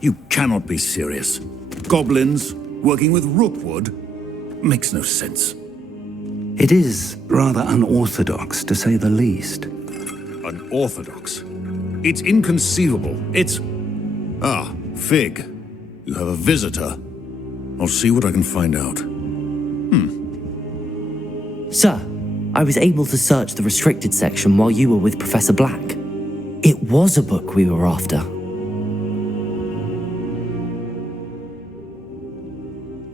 You cannot be serious. Goblins working with rookwood? Makes no sense. It is rather unorthodox, to say the least. Unorthodox? It's inconceivable. It's... Ah, Fig. You have a visitor. I'll see what I can find out. Sir, I was able to search the restricted section while you were with Professor Black. It was a book we were after.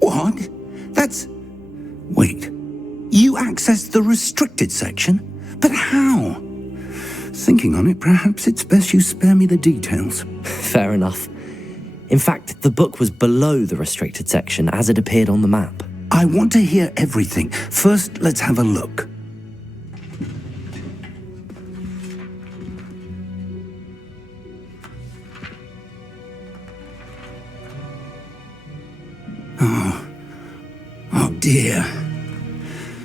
What? That's... Wait. You accessed the restricted section? But how? Thinking on it, perhaps it's best you spare me the details. Fair enough. In fact, the book was below the restricted section as it appeared on the map. I want to hear everything. First, let's have a look. Oh dear.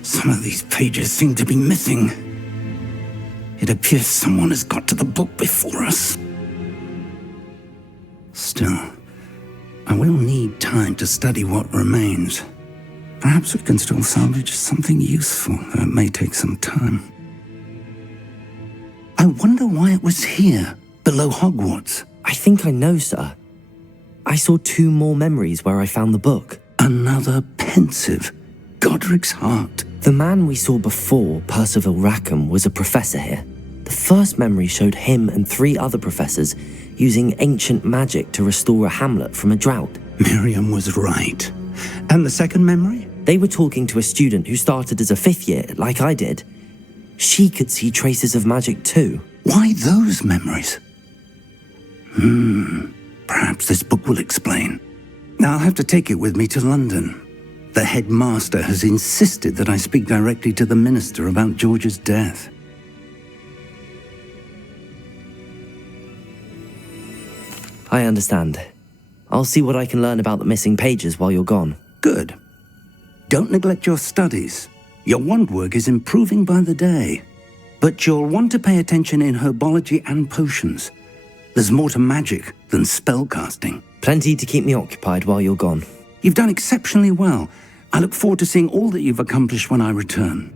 Some of these pages seem to be missing. It appears someone has got to the book before us. Still, I will need time to study what remains. Perhaps we can still salvage something useful, though it may take some time. I wonder why it was here, below Hogwarts. I think I know, sir. I saw 2 more memories where I found the book. Another pensive. Godric's heart. The man we saw before, Percival Rackham, was a professor here. The first memory showed him and 3 other professors using ancient magic to restore a hamlet from a drought. Miriam was right. And the second memory? They were talking to a student who started as a 5th year, like I did. She could see traces of magic too. Why those memories? Perhaps this book will explain. Now I'll have to take it with me to London. The headmaster has insisted that I speak directly to the minister about George's death. I understand. I'll see what I can learn about the missing pages while you're gone. Good. Don't neglect your studies. Your wand work is improving by the day. But you'll want to pay attention in herbology and potions. There's more to magic than spellcasting. Plenty to keep me occupied while you're gone. You've done exceptionally well. I look forward to seeing all that you've accomplished when I return.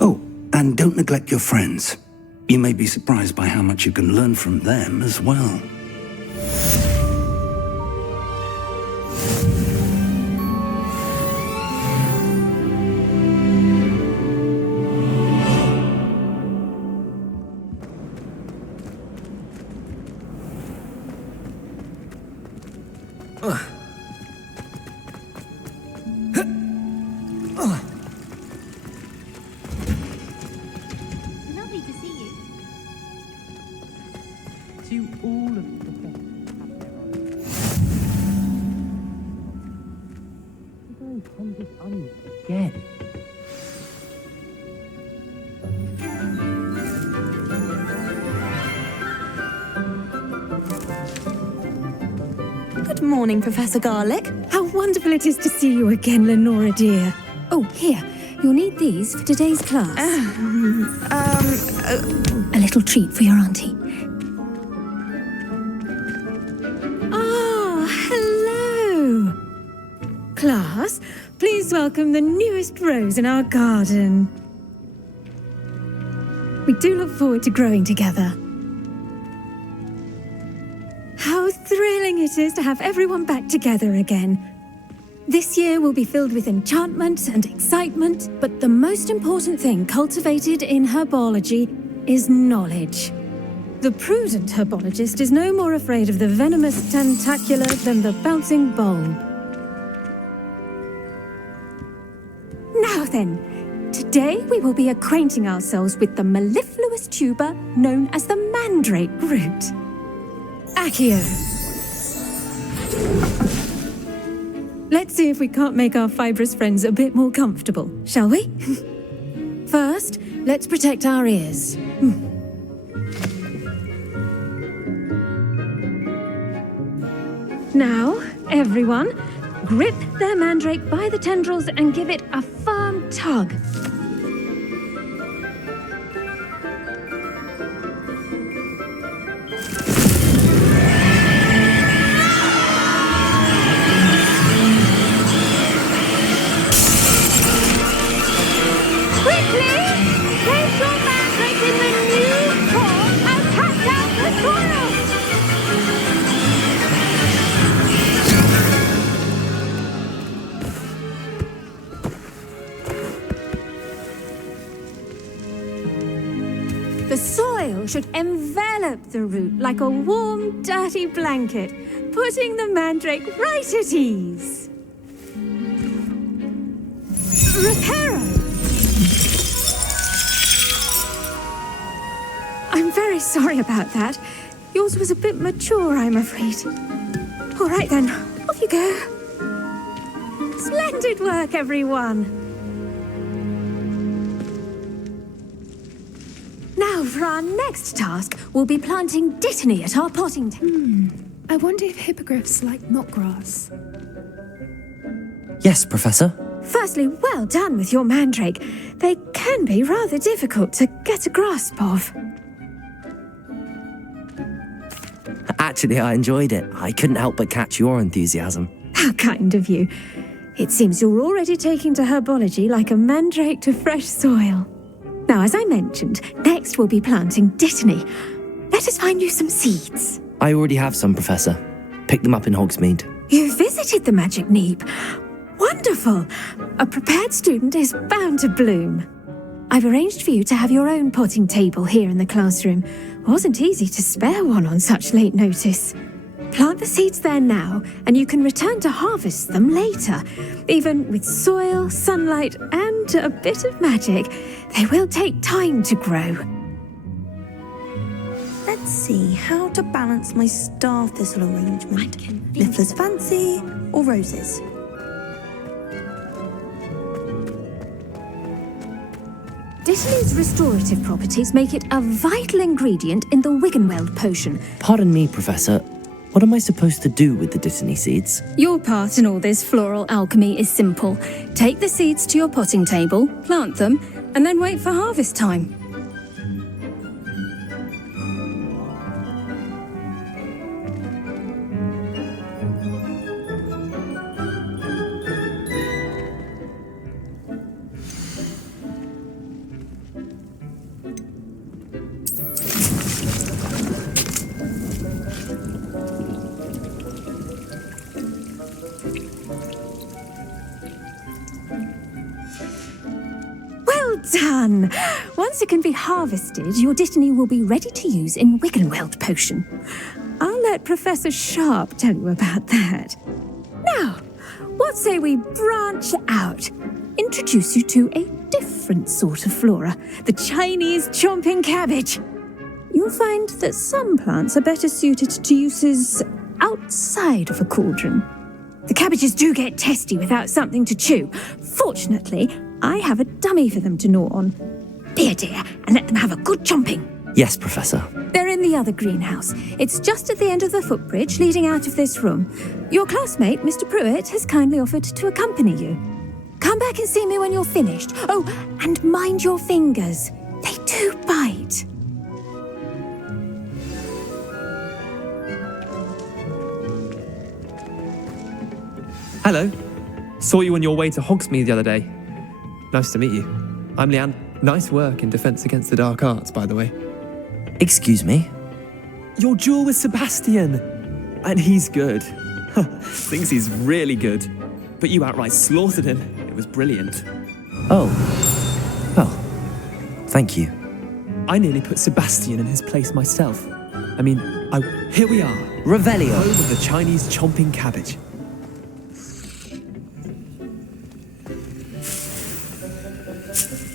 Oh, and don't neglect your friends. You may be surprised by how much you can learn from them as well. Lovely to see you. To all of the again. Good morning, Professor Garlick. How wonderful it is to see you again, Lenora dear. Oh, here. You'll need these for today's class. A little treat for your auntie. Oh, hello. Class, please welcome the newest rose in our garden. We do look forward to growing together. How thrilling it is to have everyone back together again. This year will be filled with enchantment and excitement, but the most important thing cultivated in herbology is knowledge. The prudent herbologist is no more afraid of the venomous tentacula than the bouncing bulb. Now then, today we will be acquainting ourselves with the mellifluous tuber known as the mandrake root. Accio. Let's see if we can't make our fibrous friends a bit more comfortable, shall we? First, let's protect our ears. Now, everyone, grip their mandrake by the tendrils and give it a firm tug. should envelop the root like a warm, dirty blanket, putting the mandrake right at ease. Reparo! I'm very sorry about that. Yours was a bit mature, I'm afraid. All right then, off you go. Splendid work, everyone. Now for our next task, we'll be planting dittany at our potting table. I wonder if hippogriffs like knotgrass. Yes, Professor. Firstly, well done with your mandrake. They can be rather difficult to get a grasp of. Actually, I enjoyed it. I couldn't help but catch your enthusiasm. How kind of you. It seems you're already taking to herbology like a mandrake to fresh soil. Now, as I mentioned, next we'll be planting dittany. Let us find you some seeds. I already have some, Professor. Picked them up in Hogsmeade. You visited the Magic Neep. Wonderful. A prepared student is bound to bloom. I've arranged for you to have your own potting table here in the classroom. Wasn't easy to spare one on such late notice. Plant the seeds there now, and you can return to harvest them later. Even with soil, sunlight, and a bit of magic, they will take time to grow. Let's see how to balance my star thistle arrangement. Niffler's fancy or roses? Dittany's restorative properties make it a vital ingredient in the Wiggenweld potion. Pardon me, Professor. What am I supposed to do with the dittany seeds? Your part in all this floral alchemy is simple. Take the seeds to your potting table, plant them, and then wait for harvest time. Done! Once it can be harvested, your dittany will be ready to use in Wiggenweld potion. I'll let Professor Sharp tell you about that. Now, what say we branch out? Introduce you to a different sort of flora, the Chinese chomping cabbage. You'll find that some plants are better suited to uses outside of a cauldron. The cabbages do get testy without something to chew. Fortunately, I have a dummy for them to gnaw on. Be a dear and let them have a good chomping. Yes, Professor. They're in the other greenhouse. It's just at the end of the footbridge leading out of this room. Your classmate, Mr. Pruitt, has kindly offered to accompany you. Come back and see me when you're finished. Oh, and mind your fingers. They do bite. Hello. Saw you on your way to Hogsmeade the other day. Nice to meet you. I'm Leanne. Nice work in Defense Against the Dark Arts, by the way. Excuse me? Your duel with Sebastian. And he's good. Thinks he's really good. But you outright slaughtered him. It was brilliant. Oh. Well, thank you. I nearly put Sebastian in his place myself. Here we are. Revelio. Home of the Chinese chomping cabbage.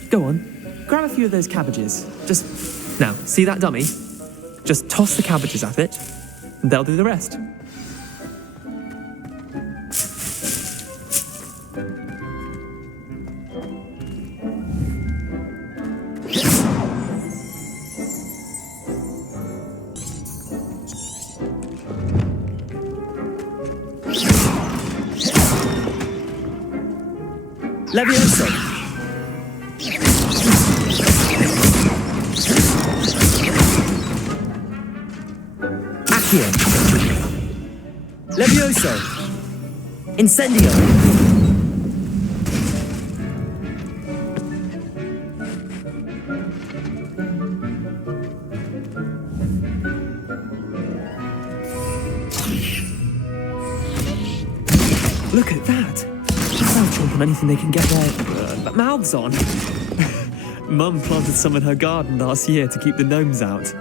Go on, grab a few of those cabbages. Now, see that dummy? Just toss the cabbages at it, and they'll do the rest. Levioso. Accio. Levioso. Incendio. Look at that. They'll chomp on anything they can get their mouths on. Mum planted some in her garden last year to keep the gnomes out.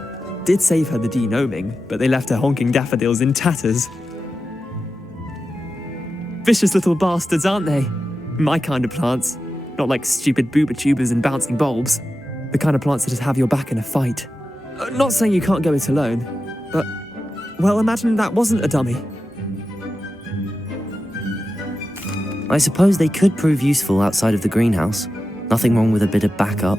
did save her the denoming, but they left her honking daffodils in tatters. Vicious little bastards, aren't they? My kind of plants. Not like stupid booba tubers and bouncing bulbs. The kind of plants that just have your back in a fight. Not saying you can't go it alone, but, well, imagine that wasn't a dummy. I suppose they could prove useful outside of the greenhouse. Nothing wrong with a bit of backup,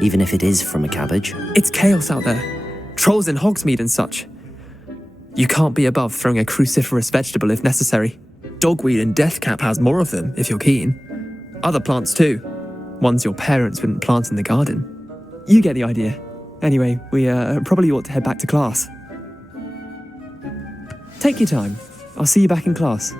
even if it is from a cabbage. It's chaos out there. Trolls in Hogsmeade and such. You can't be above throwing a cruciferous vegetable if necessary. Dogweed and deathcap has more of them, if you're keen. Other plants too. Ones your parents wouldn't plant in the garden. You get the idea. Anyway, we probably ought to head back to class. Take your time. I'll see you back in class.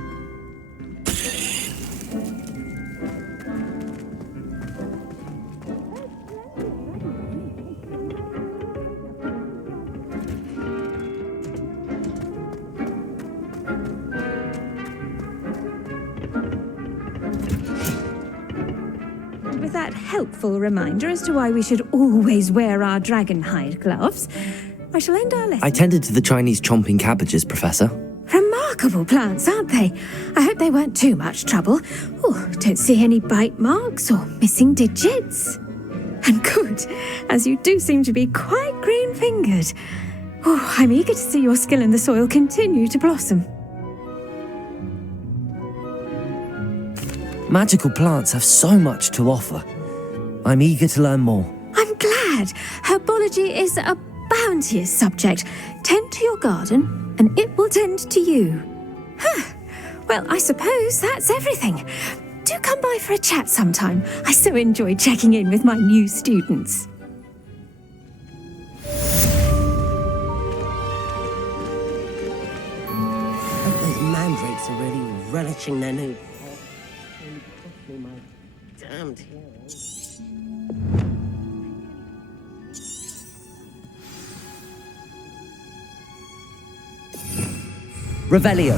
With that helpful reminder as to why we should always wear our dragon hide gloves, I shall end our lesson. I tended to the Chinese chomping cabbages, Professor. Remarkable plants, aren't they? I hope they weren't too much trouble. Oh, don't see any bite marks or missing digits. And good, as you do seem to be quite green-fingered. Oh, I'm eager to see your skill in the soil continue to blossom. Magical plants have so much to offer. I'm eager to learn more. I'm glad. Herbology is a bounteous subject. Tend to your garden, and it will tend to you. Well, I suppose that's everything. Do come by for a chat sometime. I so enjoy checking in with my new students. Those mandrakes are really relishing their new... my damned hearing. Revelio.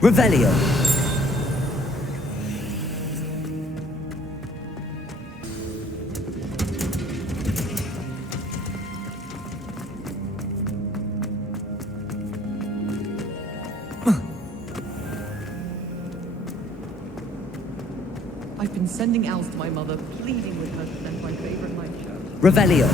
Revelio. I've been sending owls to my mother, pleading with her to send my favorite night shirt. Revelio.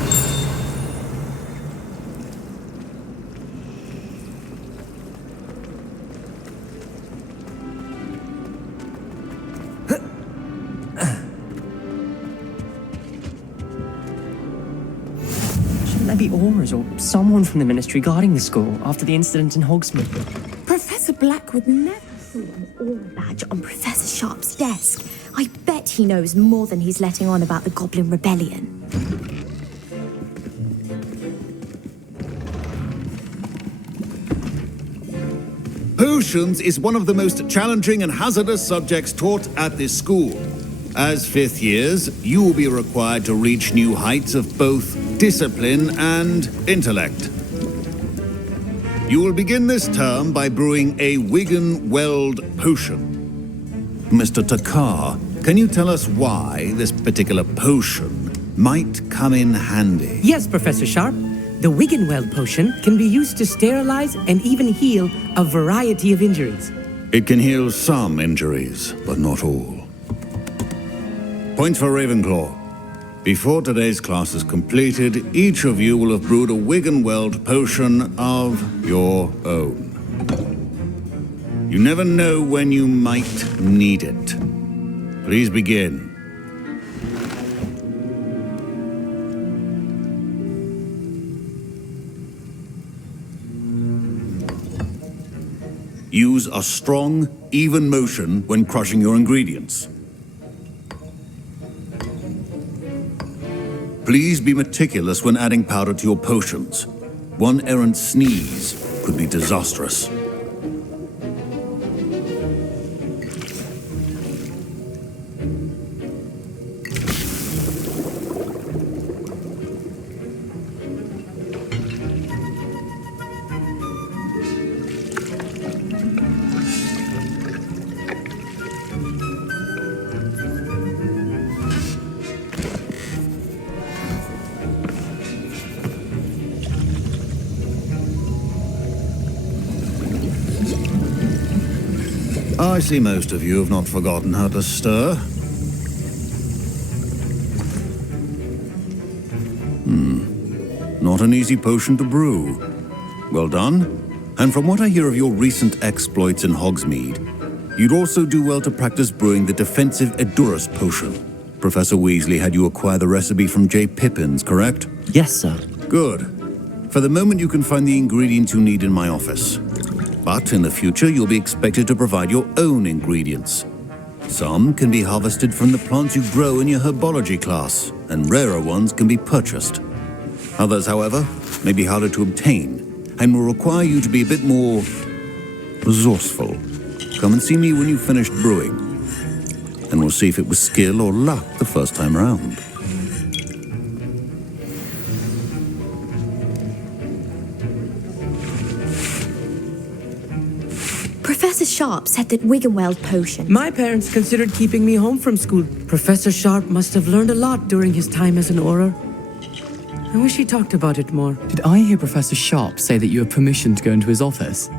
Shouldn't there be aurors or someone from the ministry guarding the school after the incident in Hogsmeade? Professor Black would never see an aura badge on Professor Sharp's desk. I bet he knows more than he's letting on about the Goblin Rebellion. Potions is one of the most challenging and hazardous subjects taught at this school. As fifth years, you will be required to reach new heights of both discipline and intellect. You will begin this term by brewing a Wigan-Weld potion. Mr. Takar, can you tell us why this particular potion might come in handy? Yes, Professor Sharp. The Wiggenweld potion can be used to sterilize and even heal a variety of injuries. It can heal some injuries, but not all. Points for Ravenclaw. Before today's class is completed, each of you will have brewed a Wiggenweld potion of your own. You never know when you might need it. Please begin. Use a strong, even motion when crushing your ingredients. Please be meticulous when adding powder to your potions. One errant sneeze could be disastrous. I see most of you have not forgotten how to stir. Not an easy potion to brew. Well done. And from what I hear of your recent exploits in Hogsmeade, you'd also do well to practice brewing the defensive Edurus potion. Professor Weasley had you acquire the recipe from J. Pippins, correct? Yes, sir. Good. For the moment, you can find the ingredients you need in my office. But in the future, you'll be expected to provide your own ingredients. Some can be harvested from the plants you grow in your herbology class, and rarer ones can be purchased. Others, however, may be harder to obtain, and will require you to be a bit more resourceful. Come and see me when you've finished brewing, and we'll see if it was skill or luck the first time around. Professor Sharp said that Wiggenweld potion. My parents considered keeping me home from school. Professor Sharp must have learned a lot during his time as an Auror. I wish he talked about it more. Did I hear Professor Sharp say that you have permission to go into his office?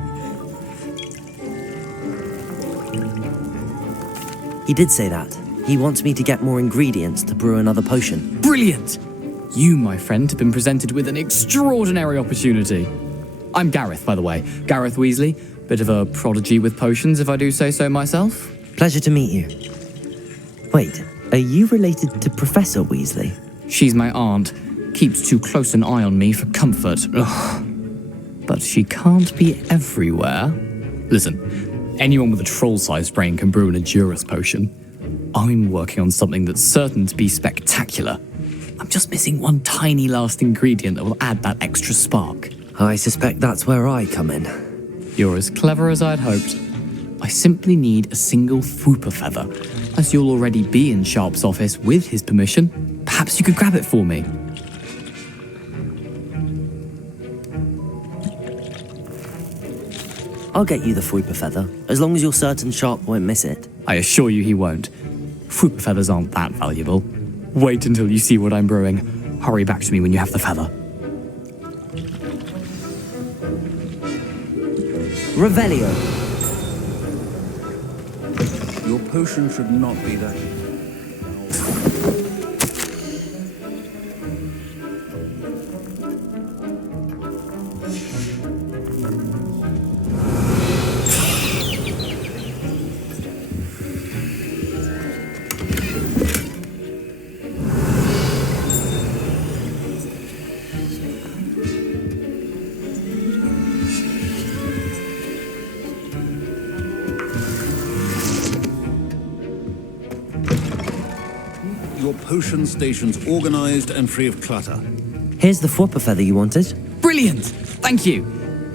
He did say that. He wants me to get more ingredients to brew another potion. Brilliant! You, my friend, have been presented with an extraordinary opportunity. I'm Gareth, by the way. Gareth Weasley. Bit of a prodigy with potions, if I do say so myself. Pleasure to meet you. Wait, are you related to Professor Weasley? She's my aunt. Keeps too close an eye on me for comfort. Ugh. But she can't be everywhere. Listen, anyone with a troll-sized brain can brew an Edurus potion. I'm working on something that's certain to be spectacular. I'm just missing one tiny last ingredient that will add that extra spark. I suspect that's where I come in. You're as clever as I'd hoped. I simply need a single Fwooper feather. As you'll already be in Sharp's office with his permission, perhaps you could grab it for me. I'll get you the Fwooper feather, as long as you're certain Sharp won't miss it. I assure you he won't. Fwooper feathers aren't that valuable. Wait until you see what I'm brewing. Hurry back to me when you have the feather. Revelio. Your potion should not be that. Your potion station's organized and free of clutter. Here's the Fwooper feather you wanted. Brilliant! Thank you!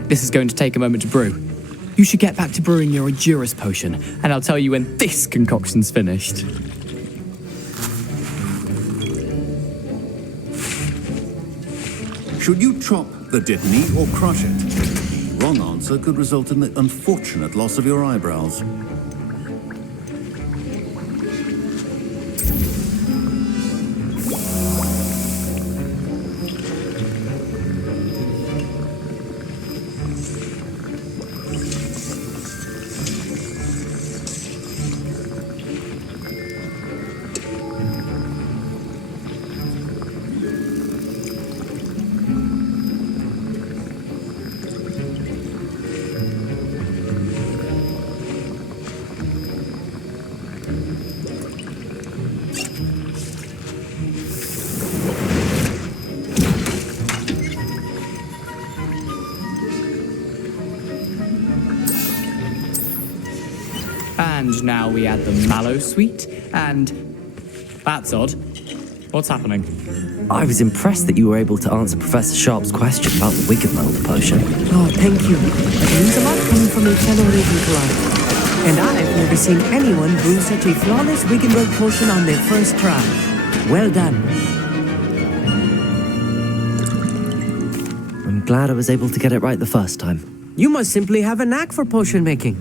This is going to take a moment to brew. You should get back to brewing your Edurus potion, and I'll tell you when this concoction's finished. Should you chop the Dittany or crush it? The wrong answer could result in the unfortunate loss of your eyebrows. And now we add the mallow sweet, and... that's odd. What's happening? I was impressed that you were able to answer Professor Sharp's question about the Wiggenweld potion. Oh, thank you. It means a lot coming from a fellow Ravenclaw. And I've never seen anyone brew such a flawless Wiggenweld potion on their first try. Well done. I'm glad I was able to get it right the first time. You must simply have a knack for potion making.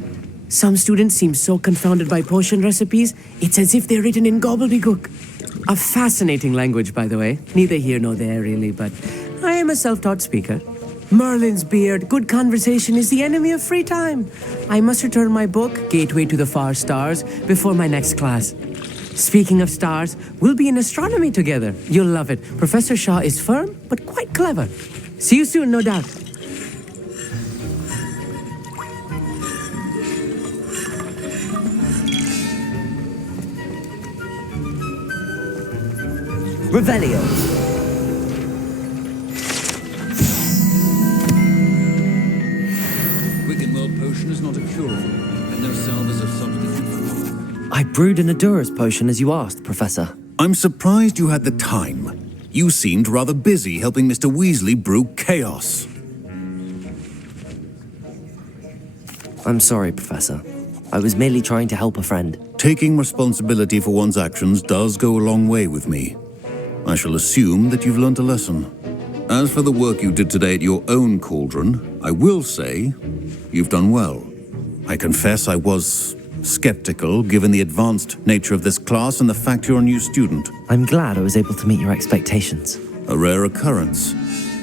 Some students seem so confounded by potion recipes, it's as if they're written in gobbledygook. A fascinating language, by the way. Neither here nor there, really, but I am a self-taught speaker. Merlin's beard, good conversation is the enemy of free time. I must return my book, Gateway to the Far Stars, before my next class. Speaking of stars, we'll be in astronomy together. You'll love it. Professor Shaw is firm, but quite clever. See you soon, no doubt. Revelio. Wiggenweld potion is not a cure-all, and no salvers of substitute. I brewed an Adurus potion as you asked, Professor. I'm surprised you had the time. You seemed rather busy helping Mr. Weasley brew chaos. I'm sorry, Professor. I was merely trying to help a friend. Taking responsibility for one's actions does go a long way with me. I shall assume that you've learnt a lesson. As for the work you did today at your own cauldron, I will say you've done well. I confess I was skeptical given the advanced nature of this class and the fact you're a new student. I'm glad I was able to meet your expectations. A rare occurrence.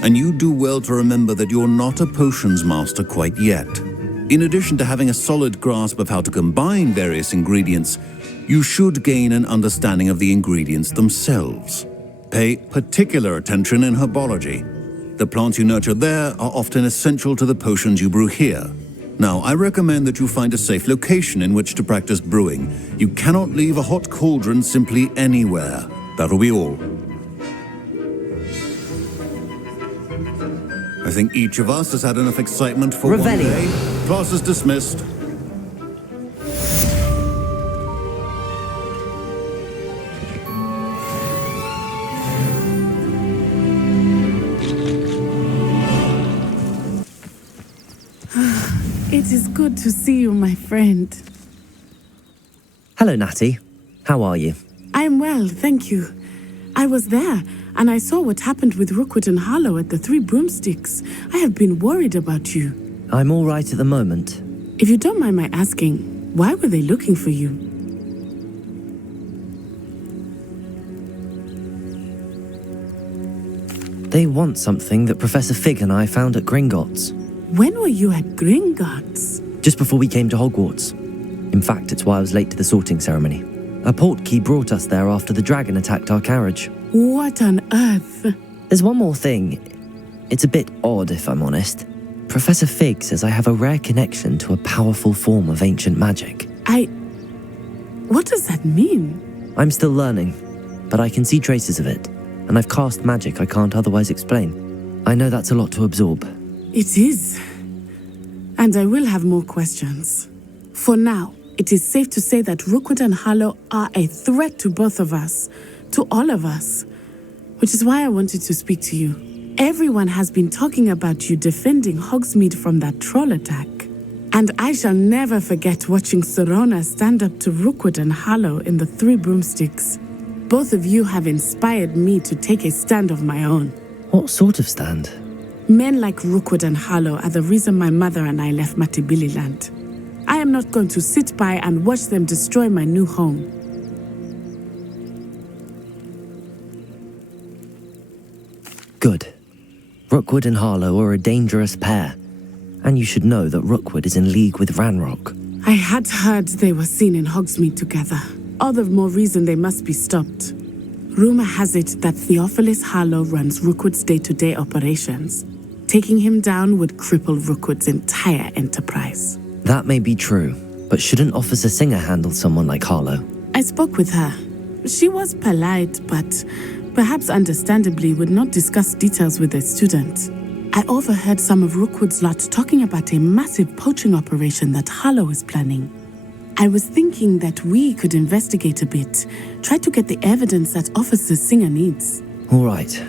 And you do well to remember that you're not a potions master quite yet. In addition to having a solid grasp of how to combine various ingredients, you should gain an understanding of the ingredients themselves. Pay particular attention in herbology. The plants you nurture there are often essential to the potions you brew here. Now, I recommend that you find a safe location in which to practice brewing. You cannot leave a hot cauldron simply anywhere. That'll be all. I think each of us has had enough excitement for one day. Class is dismissed. It is good to see you, my friend. Hello, Natty. How are you? I'm well, thank you. I was there, and I saw what happened with Rookwood and Harlow at the Three Broomsticks. I have been worried about you. I'm all right at the moment. If you don't mind my asking, why were they looking for you? They want something that Professor Fig and I found at Gringotts. When were you at Gringotts? Just before we came to Hogwarts. In fact, it's why I was late to the sorting ceremony. A portkey brought us there after the dragon attacked our carriage. What on earth? There's one more thing. It's a bit odd, if I'm honest. Professor Fig says I have a rare connection to a powerful form of ancient magic. What does that mean? I'm still learning, but I can see traces of it, and I've cast magic I can't otherwise explain. I know that's a lot to absorb. It is. And I will have more questions. For now, it is safe to say that Rookwood and Harlow are a threat to both of us, to all of us, which is why I wanted to speak to you. Everyone has been talking about you defending Hogsmeade from that troll attack. And I shall never forget watching Sorona stand up to Rookwood and Harlow in the Three Broomsticks. Both of you have inspired me to take a stand of my own. What sort of stand? Men like Rookwood and Harlow are the reason my mother and I left Matibili-land. I am not going to sit by and watch them destroy my new home. Good. Rookwood and Harlow are a dangerous pair, and you should know that Rookwood is in league with Ranrock. I had heard they were seen in Hogsmeade together. All the more reason they must be stopped. Rumor has it that Theophilus Harlow runs Rookwood's day-to-day operations. Taking him down would cripple Rookwood's entire enterprise. That may be true, but shouldn't Officer Singer handle someone like Harlow? I spoke with her. She was polite, but perhaps understandably would not discuss details with a student. I overheard some of Rookwood's lot talking about a massive poaching operation that Harlow is planning. I was thinking that we could investigate a bit. Try to get the evidence that Officer Singer needs. All right,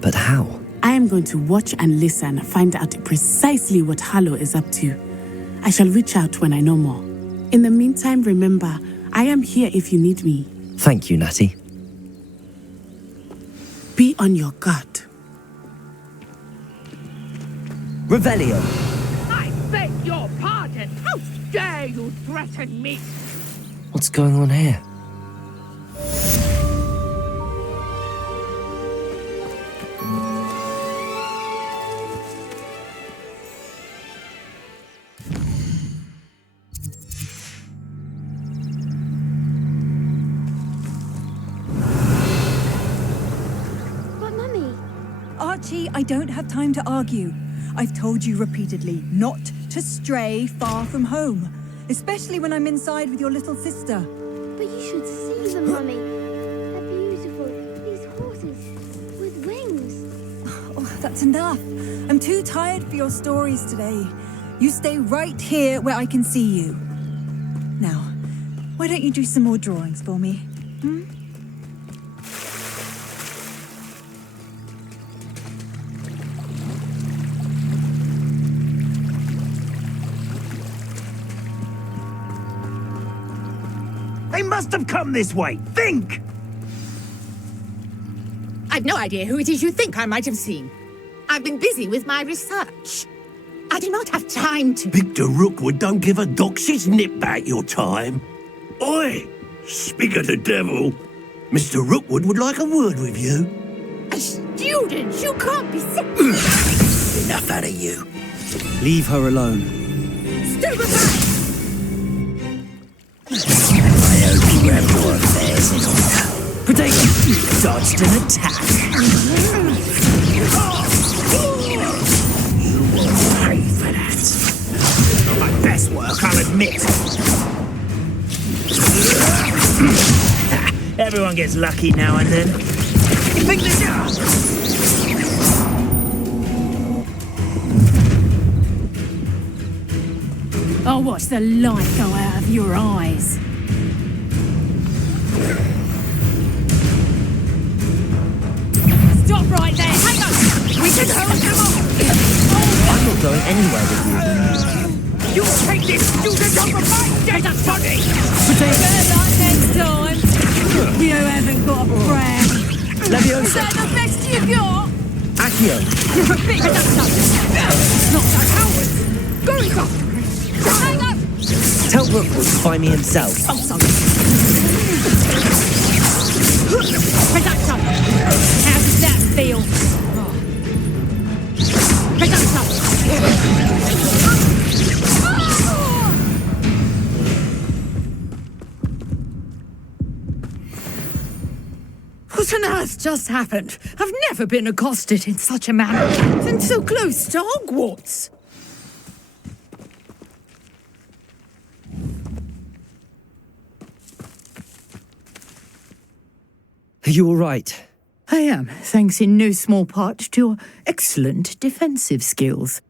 but how? I am going to watch and listen, find out precisely what Harlow is up to. I shall reach out when I know more. In the meantime, remember, I am here if you need me. Thank you, Natty. Be on your guard. Revelio. I beg your pardon. How dare you threaten me? What's going on here? Archie, I don't have time to argue. I've told you repeatedly not to stray far from home, especially when I'm inside with your little sister. But you should see them, Mummy. They're beautiful. These horses with wings. Oh, that's enough. I'm too tired for your stories today. You stay right here where I can see you. Now, why don't you do some more drawings for me? Hmm? They must have come this way. Think! I've no idea who it is you think I might have seen. I've been busy with my research. I do not have time to... Victor Rookwood don't give a doxy's nip back your time. Oi! Speak of the devil. Mr. Rookwood would like a word with you. A student? You can't be sick. Enough out of you. Leave her alone. Stupefy! I hope you have your affairs in order. Protect! Dodged an attack. You will pay for that. Not my best work, I'll admit. Everyone gets lucky now and then. Pick this up! I'll watch the light go out of your eyes. Stop right there! Hang on! We can hold them off! I'm not going anywhere with you. You take this student over my dead body! Better luck next time! You haven't got a brand. Leviosa. Is that the best you got? Accio. You're a big Not that Howard! Very good! Hang up! Tell Rookwood to find me himself. I'm sorry. Production! How does that feel? Production! What on earth just happened? I've never been accosted in such a manner. And so close to Hogwarts. Are you all right? I am, thanks in no small part to your excellent defensive skills.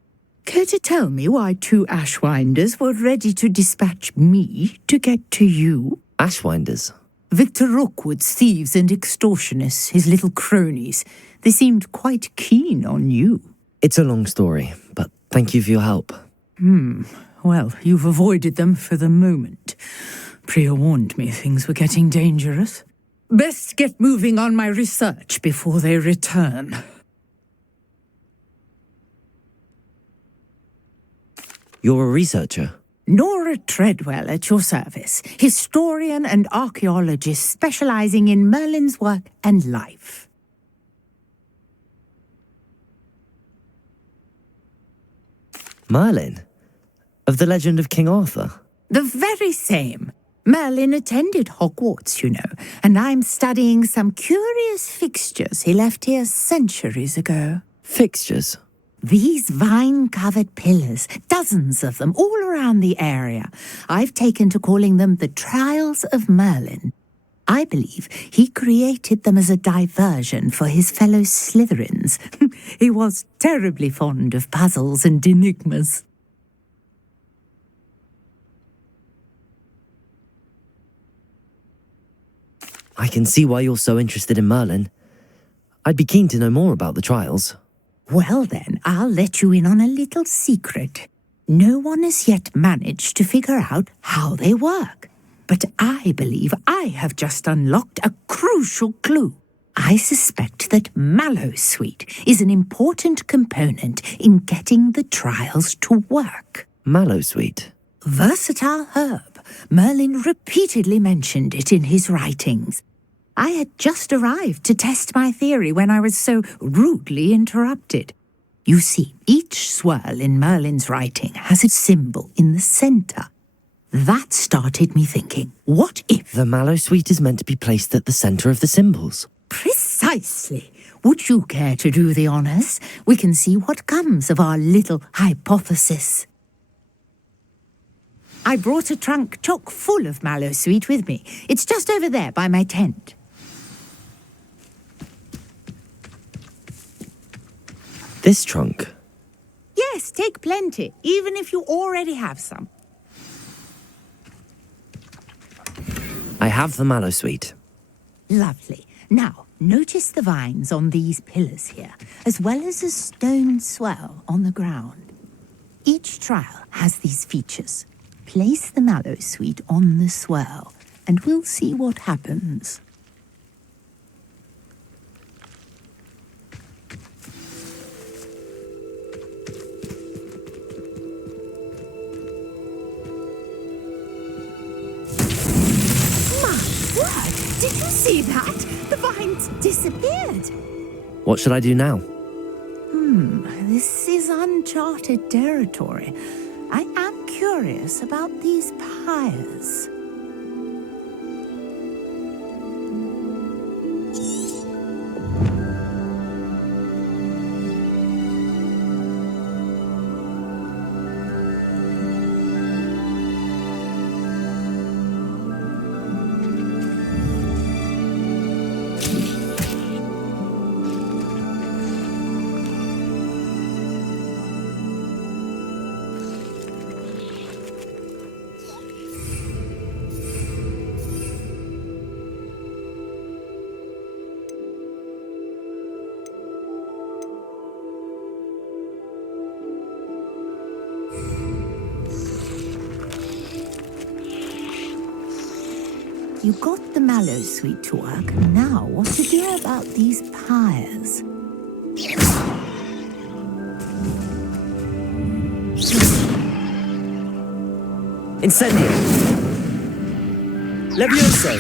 Care to tell me why two Ashwinders were ready to dispatch me to get to you? Ashwinders? Victor Rookwood's thieves and extortionists, his little cronies. They seemed quite keen on you. It's a long story, but thank you for your help. Well, you've avoided them for the moment. Priya warned me things were getting dangerous. Best get moving on my research before they return. You're a researcher? Nora Treadwell at your service, historian and archaeologist specializing in Merlin's work and life. Merlin? Of the legend of King Arthur? The very same. Merlin attended Hogwarts, you know, and I'm studying some curious fixtures he left here centuries ago. Fixtures? These vine-covered pillars, dozens of them, all around the area. I've taken to calling them the Trials of Merlin. I believe he created them as a diversion for his fellow Slytherins. He was terribly fond of puzzles and enigmas. I can see why you're so interested in Merlin. I'd be keen to know more about the trials. Well then, I'll let you in on a little secret. No one has yet managed to figure out how they work. But I believe I have just unlocked a crucial clue. I suspect that mallowsweet is an important component in getting the trials to work. Mallowsweet? Versatile herb. Merlin repeatedly mentioned it in his writings. I had just arrived to test my theory when I was so rudely interrupted. You see, each swirl in Merlin's writing has a symbol in the center. That started me thinking, what if... The mallowsweet is meant to be placed at the center of the symbols. Precisely. Would you care to do the honors? We can see what comes of our little hypothesis. I brought a trunk chock full of mallowsweet with me. It's just over there by my tent. This trunk? Yes, take plenty, even if you already have some. I have the mallowsweet. Lovely. Now, notice the vines on these pillars here, as well as a stone swell on the ground. Each trial has these features. Place the mallowsweet on the swell, and we'll see what happens. Did you see that? The vines disappeared. What should I do now? This is uncharted territory. I am curious about these pyres. You got the mallowsweet to work. Now, what to do about these pyres? Incendio. Levioso.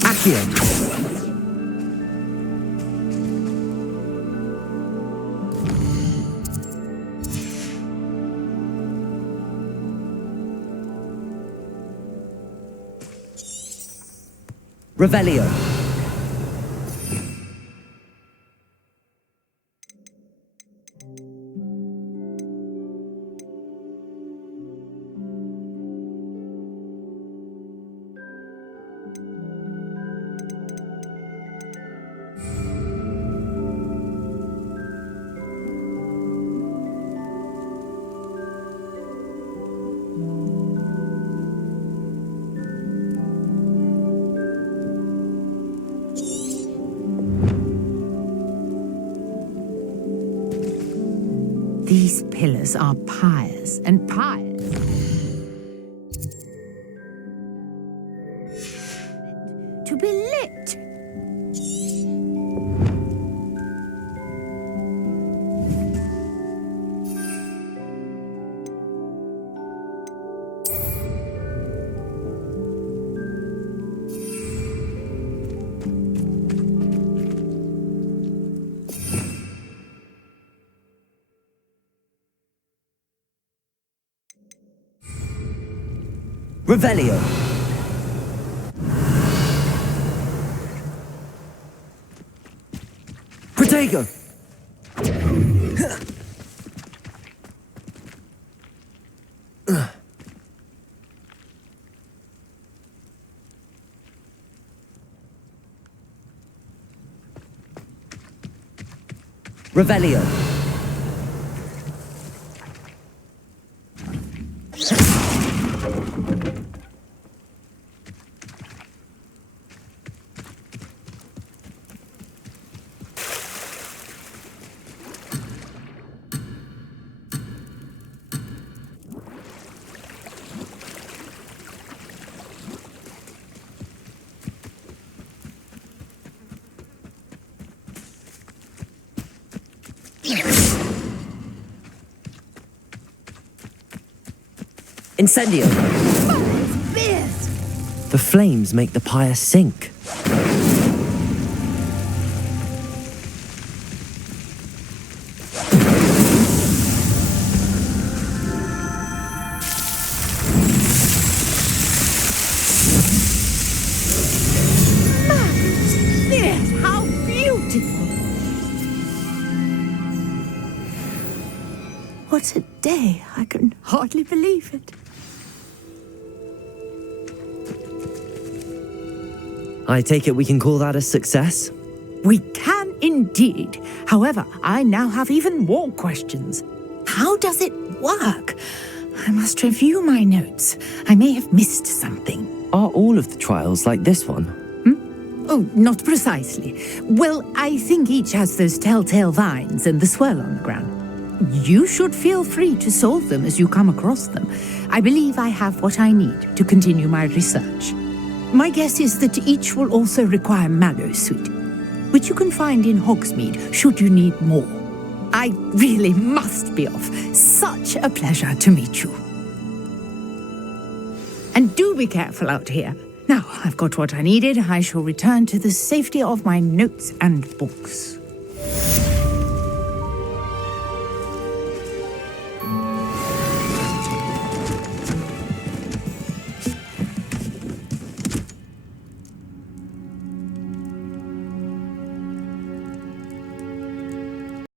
Accio. Revelio. These pillars are pyres, and pyres... to be lit. Revelio. Protego. Revelio. Incendio! The flames make the pyre sink. Yes, how beautiful! What a day! I can hardly believe it. I take it we can call that a success? We can indeed. However, I now have even more questions. How does it work? I must review my notes. I may have missed something. Are all of the trials like this one? Oh, not precisely. Well, I think each has those telltale vines and the swirl on the ground. You should feel free to solve them as you come across them. I believe I have what I need to continue my research. My guess is that each will also require mallow sweet, which you can find in Hogsmeade should you need more. I really must be off. Such a pleasure to meet you. And do be careful out here. Now, I've got what I needed. I shall return to the safety of my notes and books.